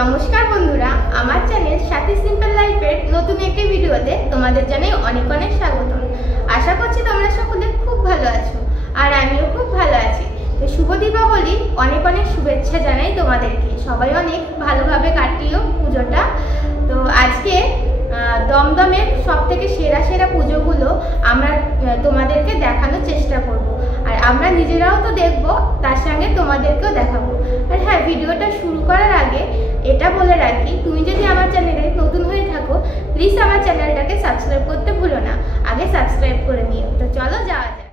নমস্কার বন্ধুরা, আমার চ্যানেল সাথী সিম্পল লাইফের নতুন একটি ভিডিওতে তোমাদের জানাই অনেক অনেক স্বাগতম। আশা করছি তোমরা সকলে খুব ভালো আছো আর আমিও খুব ভালো আছি। তো শুভ দীপাবলি, অনেক অনেক শুভেচ্ছা জানাই তোমাদেরকে। সবাই অনেক ভালোভাবে কাটিও পুজোটা। তো আজকে দমদমের সব থেকে সেরা সেরা পুজোগুলো আমরা তোমাদেরকে দেখানোর চেষ্টা করব, আর আমরা নিজেরাও তো দেখব, তার সঙ্গে তোমাদেরকেও দেখাবো। আর হ্যাঁ, ভিডিওটা শুরু করার আগে এটা বলে রাখি, তুমি যদি আমার চ্যানেলে নতুন হয়ে থাকো প্লিজ আমার চ্যানেলটাকে সাবস্ক্রাইব করতে ভুলো না, আগে সাবস্ক্রাইব করে নিও। তো চলো যাওয়া যাক।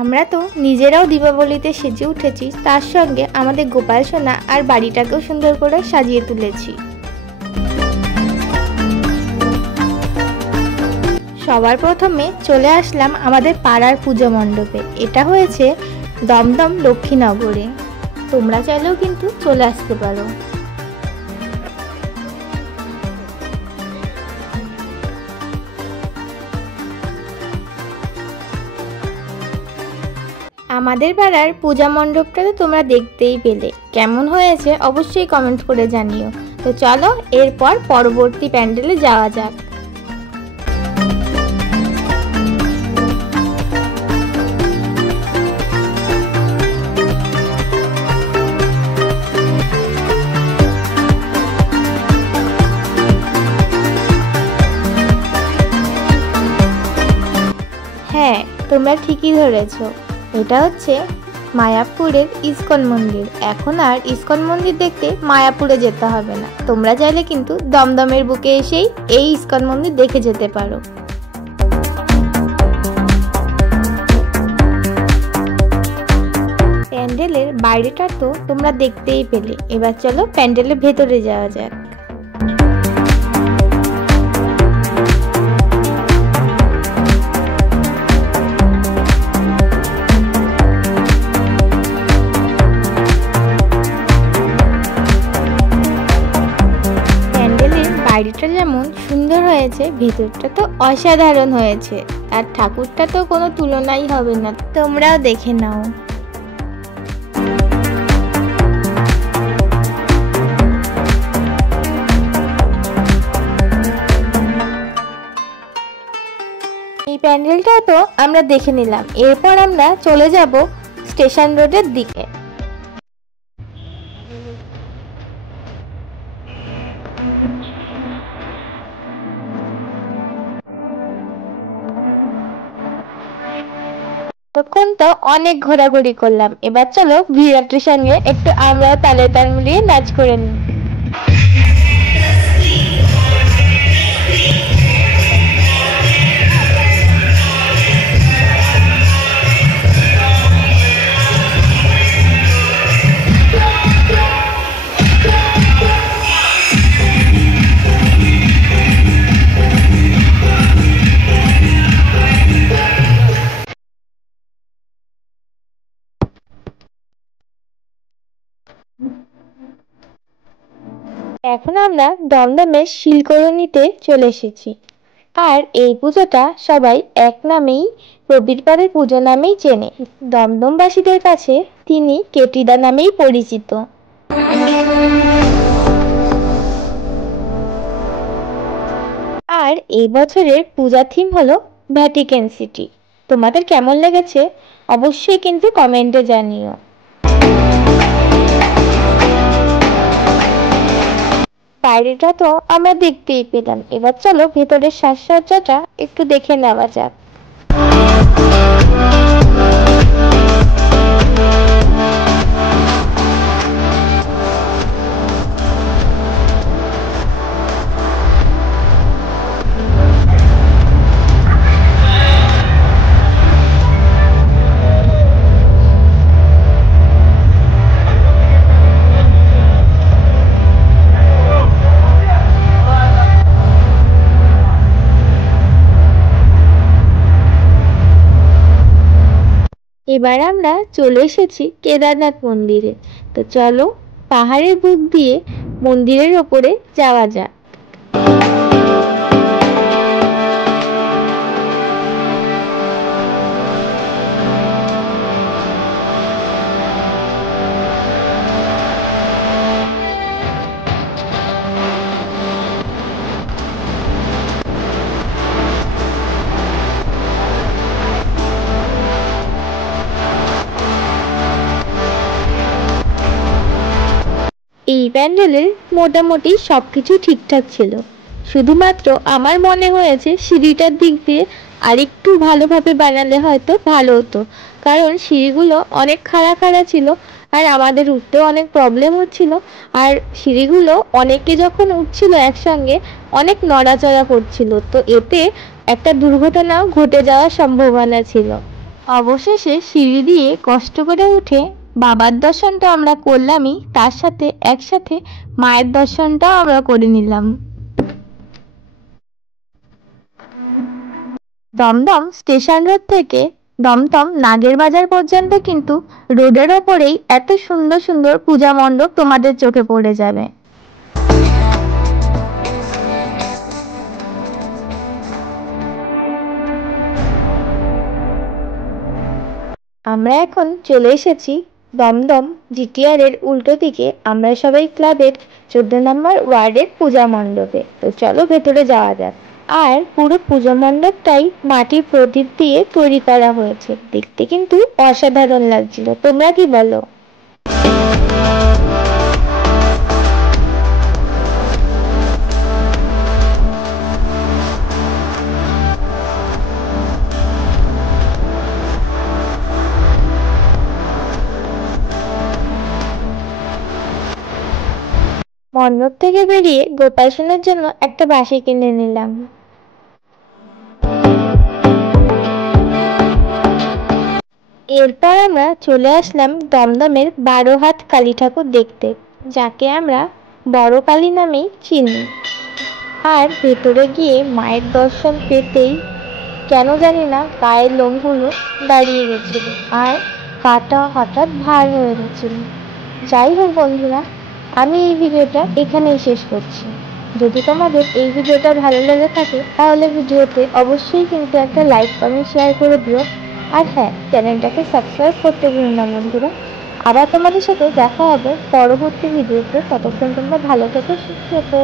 আমরা তো নিজেরাও দীপাবলিতে সেজে উঠেছি, তার সঙ্গে আমাদের গোপাল সোনা আর বাড়িটাকেও সুন্দর করে সাজিয়ে তুলেছি। সবার প্রথমে চলে আসলাম আমাদের পাড়ার পুজো মণ্ডপে। এটা হয়েছে দমদম লক্ষ্মীনগরে, তোমরা চাইলেও কিন্তু চলে আসতে পারো। আমাদের পাড়ার পূজা মণ্ডপটা তো তোমরা দেখতেই পেলে, কেমন হয়েছে অবশ্যই কমেন্ট করে জানিও। তো চলো এরপর পরবর্তী প্যান্ডেলে যাওয়া যাক। হ্যাঁ, তোমরা ঠিকই ধরেছো, এটা হচ্ছে মায়াপুরের ইস্কন মন্দির। এখন আর ইস্কন মন্দির দেখতে মায়াপুরে যেতে হবে না, তোমরা চাইলে কিন্তু দমদমের বুকে এসেই এই ইস্কন মন্দির দেখে যেতে পারো। প্যান্ডেলের বাইরেটা তো তোমরা দেখতেই পেলে, এবার চলো প্যান্ডেলের ভেতরে যাওয়া যাক। বাইরেটা যেমন সুন্দর হয়েছে, ভেতরটা তো অসাধারণ হয়েছে, আর ঠাকুরটা তো কোনো তুলনাই হবে না, তোমরাও দেখে নাও। এই প্যান্ডেলটা তো আমরা দেখে নিলাম, এরপর আমরা চলে যাব স্টেশন রোডের দিকে। তখন তো অনেক ঘোরাঘুরি করলাম, এবার চলো ভিড়াটির সঙ্গে একটু আমরা তালে তাল মিলিয়ে নাচ করে নিই। এখন আমরা দমদমের শিলকরণীতে চলে এসেছি, আর এই পুজোটা সবাই এক নামেই প্রবীরপাড়ের পুজো নামেই চেনে। দমদমবাসীদের কাছে তিনি কেটিদা নামেই পরিচিত। আর এই বছরের পূজা থিম হলো ভ্যাটিকান সিটি। তোমাদের কেমন লেগেছে অবশ্যই কিন্তু কমেন্টে জানিও। বাইরেটা তো আমরা দেখতেই পেলাম, এবার চলো ভেতরের সাজসজ্জাটা একটু দেখে নেওয়া যাক। এবার আমরা চলে এসেছি কেদারনাথ মন্দিরে। তো চলো পাহাড়ের বুক দিয়ে মন্দিরের ওপরে যাওয়া যাক। এই প্যান্ডেলের মোটামুটি সব কিছু ঠিকঠাক ছিল, শুধুমাত্র আমার মনে হয়েছে সিঁড়িটার দিক দিয়ে আরেকটু ভালোভাবে বানালে হয়তো ভালো হতো, কারণ সিঁড়িগুলো অনেক খাড়া খাড়া ছিল আর আমাদের উঠতেও অনেক প্রবলেম হচ্ছিল। আর সিঁড়িগুলো অনেকে যখন উঠছিল একসঙ্গে অনেক নড়াচড়া করছিল, তো এতে একটা দুর্ঘটনাও ঘটে যাওয়ার সম্ভাবনা ছিল। অবশেষে সিঁড়ি দিয়ে কষ্ট করে উঠে বাবার দর্শনটা আমরা করলামই, তার সাথে একসাথে মায়ের দর্শনটাও আমরা করে নিলাম। দমদম স্টেশন রোড থেকে দমদম নাগের বাজার পর্যন্ত কিন্তু রোডের ওপরেই এত সুন্দর সুন্দর পূজা মণ্ডপ তোমাদের চোখে পড়ে যাবে। আমরা এখন চলে এসেছি দমদম জিটিআর এর উল্টো দিকে আমরা সবাই ক্লাবের 14 নম্বর ওয়ার্ডের পূজা মণ্ডপে। তো চলো ভেতরে যাওয়া যাক। আর পুরো পূজা মণ্ডপটাই মাটির প্রদীপ দিয়ে তৈরি করা হয়েছে, দেখতে কিন্তু অসাধারণ লাগছিল। তোমরা কি বলো? মণ্ডপ থেকে বেরিয়ে গোপাল সোনার জন্য একটা বাঁশি কিনে নিলাম। এরপর আমরা চলে আসলাম দমদমের 12 হাত কালী ঠাকুর দেখতে, যাকে আমরা বড় কালী নামেই চিনি। আর ভেতরে গিয়ে মায়ের দর্শন পেতেই কেন জানি না গায়ের লোমগুলো দাঁড়িয়ে গেছিল আর গাটা হঠাৎ ভার হয়ে গেছিল। যাই হোক বন্ধুরা, আমি এই ভিডিওটা এখানেই শেষ করছি। যদি তোমাদের এই ভিডিওটা ভালো লেগে থাকে তাহলে ভিডিওতে অবশ্যই কিন্তু একটা লাইক কমেন্ট শেয়ার করে দিও। আর হ্যাঁ, চ্যানেলটাকে সাবস্ক্রাইব করতে ভুলো না বন্ধুরা। আবার তোমাদের সাথে দেখা হবে পরবর্তী ভিডিওতে। ততক্ষণ তোমরা ভালো থেকো, সুস্থ থেকো।